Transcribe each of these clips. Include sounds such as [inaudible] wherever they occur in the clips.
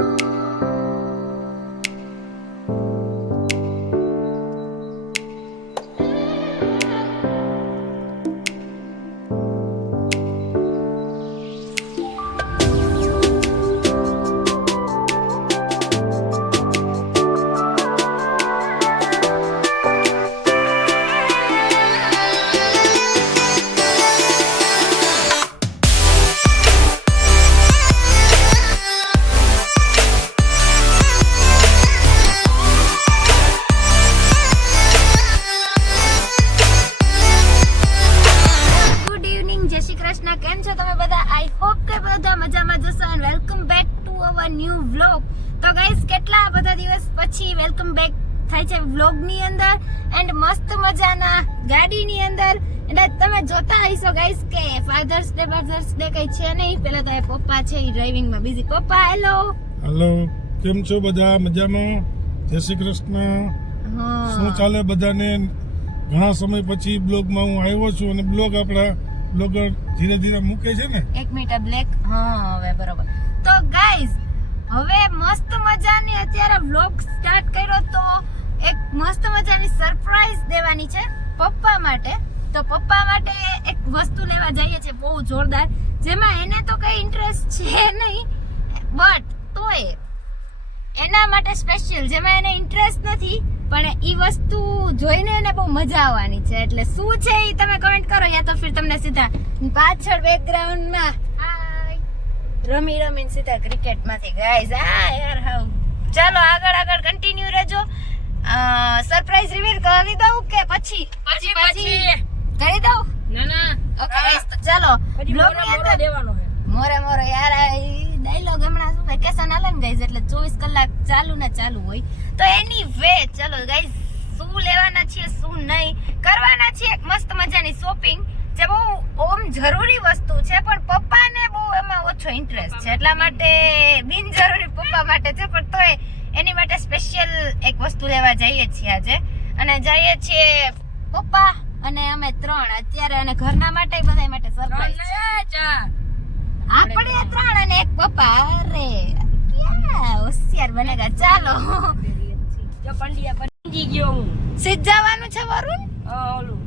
you કેમ છો તમે બધા? આઈ હોપ કે બધા મજામાં જશો અને welcome back to our new vlog તો ગાઈસ કેટલા બધા દિવસ પછી વેલકમ બેક થાય છે વ્લોગની અંદર એન્ડ મસ્ત મજાના ગાડીની અંદર. એટલે તમે જોતા હશો ગાઈસ કે ફાધર્સ ડે ફાધર્સ ડે કઈ છે નહીં. પેલા તો એ પપ્પા છે એ ડ્રાઇવિંગમાં બિઝી પપ્પા હેલો હલો કેમ છો બધા? મજામાં? જય શ્રી કૃષ્ણ. શું ચાલે બધાને? ઘણા સમય પછી બ્લોગમાં હું આવ્યો છું અને બ્લોગ આપણા બ્લોગર ધીરે ધીરે મૂકે છે ને? એક મિનિટ બ્લેક હા, હવે બરોબર. તો ગાઈઝ હવે મસ્ત મજાની અત્યારે વ્લોગ સ્ટાર્ટ કર્યો તો એક મસ્ત મજાની સરપ્રાઈઝ દેવાની છે પપ્પા માટે. તો પપ્પા માટે એક વસ્તુ લેવા જઈએ છે બહુ જોરદાર. જેમાં એને તો કઈ ઇન્ટરેસ્ટ છે નહીં બટ તોય એના માટે સ્પેશિયલ જેમાં એને ઇન્ટરેસ્ટ નથી પણ એ વસ્તુ જોઈને એને બહુ મજા આવવાની છે. એટલે શું છે એ તમે કમેન્ટ કરો યા તો ફિર તમને સીધા પાછળ બેકગ્રાઉન્ડમાં રમી રમીને સીધા ક્રિકેટમાંથી ગાઈઝ આ યાર હાઉ ચાલો આગળ આગળ કન્ટિન્યુ રહેજો. સરપ્રાઈઝ રિવીલ કરી દઉં કે પછી? પછી પછી. કરી દઉં? ના ના. ઓકે તો ચાલો. બ્લોગની અંદર દેવાનો છે. મોરે મોરે યાર આ ડાયલોગ હમણાં શું વેકેશન આલે ને ગાઈઝ એટલે 24 કલાક ચાલુ ને ચાલુ હોય. તો એની વે ચલો ગાઈઝ શું લેવાના છીએ શું નહીં? કરવાના છીએ એક મસ્ત મજાની શોપિંગ જે બહુ ઓમ જરૂરી વસ્તુ છે, પણ પપ્પાને બહુ એમાં ઓછો ઇન્ટરેસ્ટ છે. એટલા માટે બિનજરૂરી પપ્પા માટે છે, પણ તોય એની માટે સ્પેશિયલ એક વસ્તુ લેવા જઈએ છીએ આજે. અને જઈએ છીએ પપ્પા અને અમે ત્રણ, અત્યારે અને ઘરના માટે બધા માટે સરપ્રાઈઝ છે. આપણે ત્રણ અને એક પપ્પા અરે હોશિયાર બનેગા? ચાલો. જો પંડિયા પંડી ગયો હું સીધ જવાનું છે વરુણ? હા ઓલું.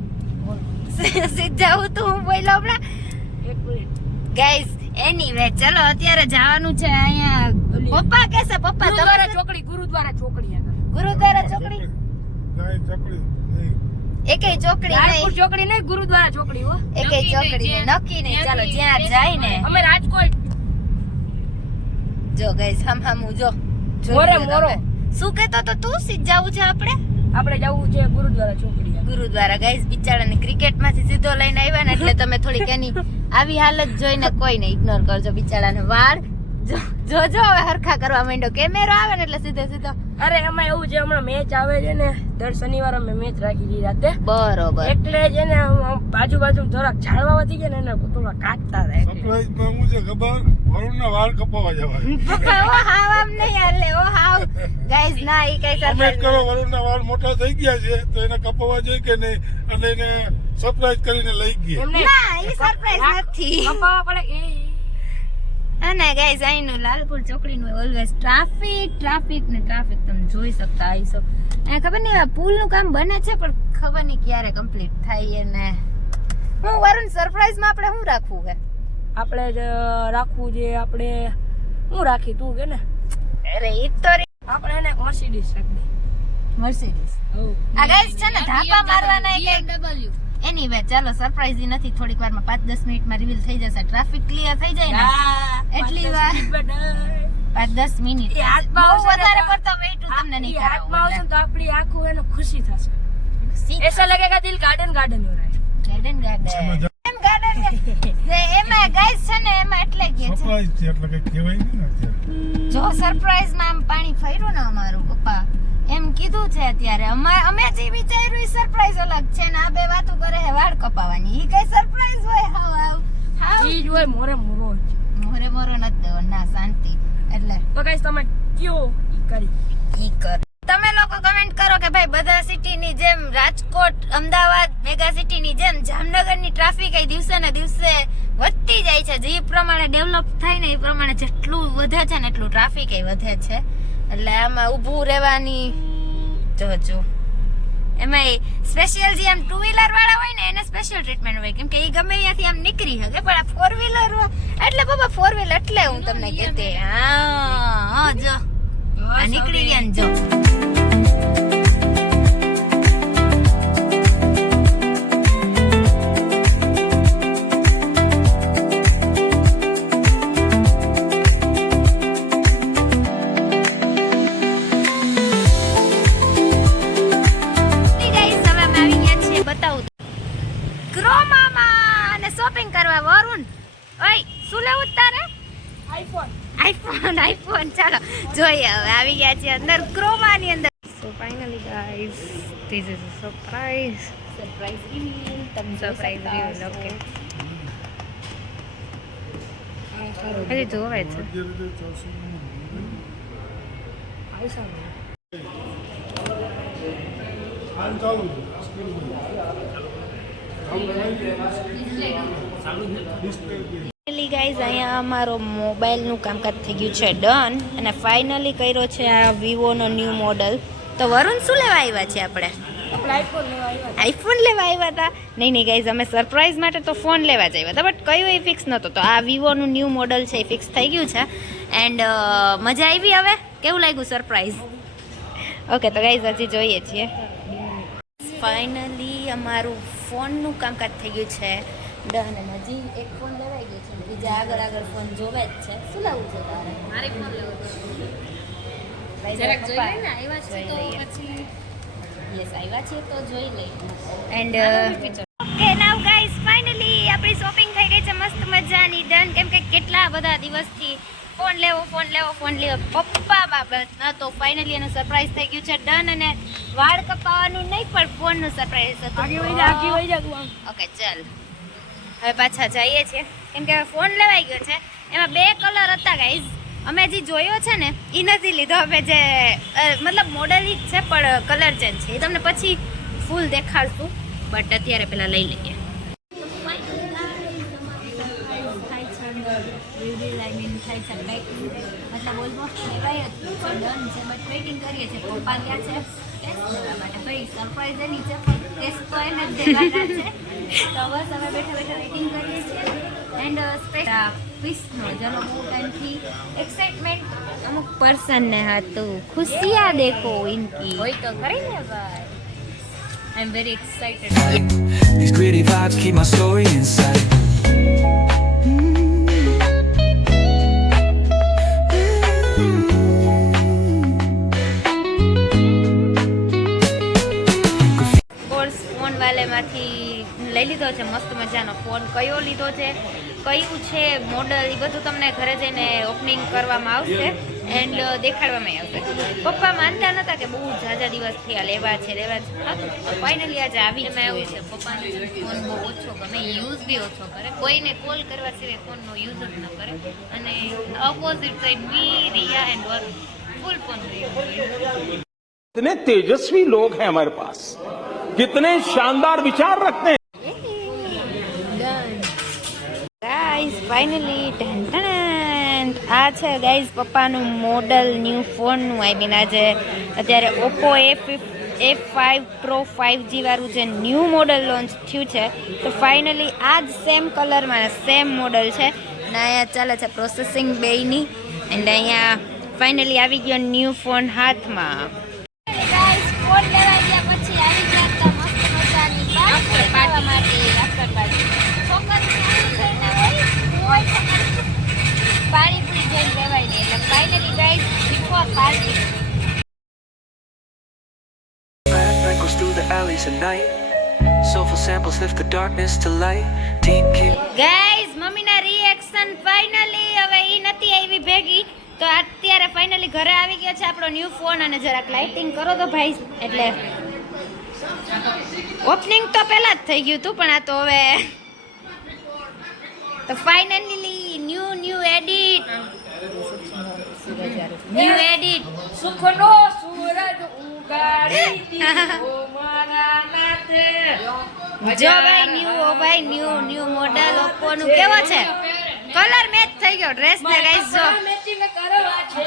સીધ જવું તો હું બોલ્યો હમણાં. એક મિનિટ ગાઈસ એનીવે ચલો અત્યારે જવાનું છે અહીંયા. પપ્પા કેસે પપ્પા તમારા ચોકડી ગુરુદ્વારા ચોકડી આગળ. ગુરુદ્વારા ચોકડી? નહીં એકેય ચોકડી નહીં. ચોકડી નહીં ગુરુદ્વારા ચોકડી હો. એકેય ચોકડી નહીં નક્કી નહીં. ચાલો જ્યાં જાય ને. અમે રાજકોટ. જો ગાઈસ હમ હમ જો. મોરે મોરો. શું કહેતો તો તું? સી જાવું છે આપણે? આપણે જવું છે ગુરુદ્વારા ચોકડી. ગુરુદ્વારા ગઈસ બિચારાને ક્રિકેટમાંથી સીધો લઈને આવ્યા ને એટલે તમે થોડીક એની આવી હાલત જોઈને કોઈને ઇગ્નોર કરજો. બિચારાને વાળ જોજો હવે હરખા કરવા માંડ્યો. કેમેરો આવે ને એટલે સીધે સીધો. અરે એમાં એવું છે હમણાં મેચ આવે છે ને દર શનિવારે અમે મેચ રાખી દીધી રાતે. બરોબર. એટલે જ ને બાજુ બાજુ થોડાક ઝાડવા વધી ગયા ને એને થોડા કાટતા રહે એટલે. સરપ્રાઈઝમાં હું છે ખબર? વાળ કપાવા પપ્પા [laughs] ઓ હાવ આમ નહીં એટલે ઓ હાવ. ગાઈસ ના ઈ કઈ કમેન્ટ કરો સરપ્રાઈઝ વરુણના વાળ મોટા થઈ ગયા છે તો એને કપાવા જોઈએ કે નહીં? અને એને સરપ્રાઈઝ કરીને લઈ ગયા. ના ઈ સરપ્રાઈઝ નથી. કપાવા પડે એ અને ગાઈઝ અહીંનું લાલપુર ચોકડીનું ઓલવેઝ ટ્રાફિક ટ્રાફિક ને ટ્રાફિક તમે જોઈ શકતા આવીશો અને ખબર નહીં પુલનું કામ બને છે પણ ખબર નહીં ક્યારે કમ્પ્લીટ થાય અને હું વરુણ સરપ્રાઈઝમાં આપણે શું રાખવું કે આપણે જ રાખવું જે આપણે હું રાખી તું કે ને? અરે ઈ તો આપણે એને મર્સિડીઝ રાખી મર્સિડીઝ આ ગાઈઝ છે ને ધાપા મારવાના એક એની વે ચાલો સરપ્રાઈઝ નથી થોડીક વારમાં પાંચ દસ મિનિટમાં રિવીલ થઈ જશે. ટ્રાફિક ક્લિયર થઈ જાય ને. એટલી વાર. પાંચ દસ મિનિટ. બહુ વધારે પડતો વેટ તમને નહીં કરાવું આવશે તો આપણી આખું એનો ખુશી થશે. એસા લગેગા દિલ ગાર્ડન ગાર્ડન હો રહા. ગાર્ડન ગાર્ડન ગાર્ડન છે ને એમાં એટલે કે સરપ્રાઈઝ છે જો સરપ્રાઈઝ આમ પાણી ફર્યું ને અમારું પપ્પા. એમ કીધું છે અત્યારે અમે અમે જે વિચાર્યું એ સરપ્રાઈઝ અલગ છે ને આ બે વાતો કરે હે વાળ કપાવાની. એ કઈ સરપ્રાઈઝ હોય? હાવ હાવ. ચીજ મોરે મોરો હોય. છે. મોરે નથી દેવો ના શાંતિ. એટલે તો કઈ તમે કયો ઈ કરી? ઈ કર. તમે લોકો કમેન્ટ કરો કે ભાઈ બધા સિટીની જેમ રાજકોટ અમદાવાદ મેગા સિટીની જેમ જામનગરની ટ્રાફિક એ દિવસે ને દિવસે વધતી જાય છે. જે પ્રમાણે ડેવલપ થાય ને એ પ્રમાણે જેટલું વધે છે ને એટલું ટ્રાફિક એ વધે છે. એટલે આમાં ઊભું રહેવાની જોજો. એમાં સ્પેશિયલ જે આમ ટુ વ્હીલર વાળા હોય ને, એને સ્પેશિયલ ટ્રીટમેન્ટ હોય. કેમ કે એ ગમે ત્યાંથી આમ નીકળી શકે, પણ આ ફોર વ્હીલર એટલે બાબા ફોર વ્હીલર એટલે હું તમને કહેતી. હા હા, જો. આ નીકળી ગયા ને જો. વરુણ ઓય શું લેવું છે તારે આઈફોન આઈફોન આઈફોન ચાલો જોઈએ હવે આવી ગયા છીએ અંદર ક્રોમાની અંદર so finally guys this is a surprise surprise reveal તમને સરપ્રાઈઝ રિવીલ ઓકે હજી જોવે છે હાલ ચાલુ છે. સ્કૂલ ફાઇનલી ગાઈઝ અહીંયા અમારો મોબાઈલનું કામકાજ થઈ ગયું છે ડન અને ફાઇનલી કર્યો છે આ વિવોનો ન્યૂ મોડલ તો વરુણ શું લેવા આવ્યા છે આપણે? આઈફોન લેવા આવ્યા હતા. નહીં નહીં ગાઈઝ અમે સરપ્રાઈઝ માટે તો ફોન લેવા જ આવ્યા હતા બટ કયું એ ફિક્સ નહોતો? તો આ વિવોનું ન્યૂ મોડલ છે એ ફિક્સ થઈ ગયું છે. એન્ડ મજા આવી હવે? કેવું લાગ્યું સરપ્રાઈઝ ઓકે તો ગાઈઝ હજી જોઈએ છીએ. ફાઇનલી અમારું ફોનનું કામકાજ થઈ ગયું છે. ડન અને હજી એક ફોન લેવાઈ ગયો છે. બીજા આગળ આગળ ફોન જોવે જ છે. શું લાવવું છે તારે? મારે ફોન લેવો લઈ જરાક જોઈ પપ્પા. આવ્યા છે તો પછી. યસ આવ્યા છીએ તો જોઈ લઈએ. And okay now guys finally આપણી શોપિંગ થઈ ગઈ છે મસ્ત મજાની ડન કેમ કે કેટલા બધા દિવસથી ફોન લેવો ફોન લેવો ફોન લેવો. પપ્પા બાબત ના તો ફાઇનલી એનું સરપ્રાઈઝ થઈ ગયું છે ડન અને વાળ કપાવવાનું નહીં પણ ફોનનું સરપ્રાઈઝ હતું. ઓકે ચાલ. હવે પાછા જઈએ છીએ. કેમ કે હવે ફોન લેવાઈ ગયો છે. એમાં બે કલર હતા ગાઈઝ અમે જે જોયો છે ને એ નથી લીધો. અમે જે મતલબ મોડલ જ છે, પણ કલર ચેન્જ છે. એ તમને પછી ફૂલ દેખાડશું. બટ અત્યારે પેલા લઈ લઈએ. મતલબ ઓલમોસ્ટ લેવાય જ છે ડન છે. બટ વેઇટિંગ કરીએ છીએ. પપ્પા ગયા છે. માટે. ભાઈ સરપ્રાઈઝ એની પણ ટેસ્ટ તો એને દેવાના છે. તો બસ અમે બેઠા બેઠા વેઇટિંગ કરીએ છીએ. એન્ડ સ્પેશિયલ પીસનો જેનો બહુ ટાઈમથી એક્સાઇટમેન્ટ અમુક પર્સનને હતું. ખુશિયા દેખો ઇનકી. હોય તો ખરી ને ભાઈ. Excited These gritty vibes keep my story inside. લઈ લીધો છે મસ્ત મજાનો ફોન કયો લીધો છે કયું છે મોડલ એ બધું તમને ઘરે જઈને ઓપનિંગ કરવામાં આવશે એન્ડ દેખાડવામાં આવશે પપ્પા માનતા નતા કે બહુ ઝાઝા દિવસથી આ લેવા છે લેવા છે ફાઇનલી આજે આવી એમાં એવું છે પપ્પાને ફોન બહુ ઓછો ગમે યુઝ બી ઓછો કરે કોઈને કોલ કરવા સિવાય ફોનનો યુઝ જ ન કરે અને opposite side me Riya and Varun full phone use कितने तेजस्वी लोग हैं हमारे पास कितने शानदार विचार रखते हैं ગાઈઝ ફાઇનલી આ છે ગાઈઝ પપ્પાનું મોડલ ન્યૂ ફોનનું આઈ મીન આજે અત્યારે ઓપ્પો એ ફિફ એ ફાઇવ પ્રો ફાઇવ વાળું જે ન્યૂ મોડલ લોન્ચ થયું છે. તો ફાઇનલી આ જ સેમ કલરમાં સેમ મોડલ છે. અને અહીંયા ચાલે છે પ્રોસેસિંગ બેયની. એન્ડ અહીંયા ફાઇનલી આવી ગયો ન્યૂ ફોન હાથમાં ફોન લેવા ગયા પછી આવી ગયા તો મસ્ત મજાની પાર્ટી કરવા માટે આફ્ટર પાર્ટી પાણીપુરી જઈને લેવાય નહીં એટલે light. Deep kick. ગાઈસ મમ્મીના રિએક્શન ફાઇનલી હવે ઈ નથી આવી ભેગી તો અત્યારે ફાઇનલી ઘરે આવી ગયો છે આપણો ન્યૂ ફોન અને જરાક લાઇટિંગ કરો તો ભાઈ, એટલે ઓપનિંગ તો પહેલા જ થઈ ગયું હતું, પણ આ તો હવે તો finally new new edit new edit સુખનો સૂરજ ઉગાડી દીધો [laughs] મારા નાથે. જો ભાઈ ન્યુ ઓ ભાઈ ન્યુ ન્યુ મોડેલ ઓપ્પો નું કેવો છે? કલર મેચ થઈ ગયો ડ્રેસ ને ગાઈસ જો. મેચિંગ કરવા છે.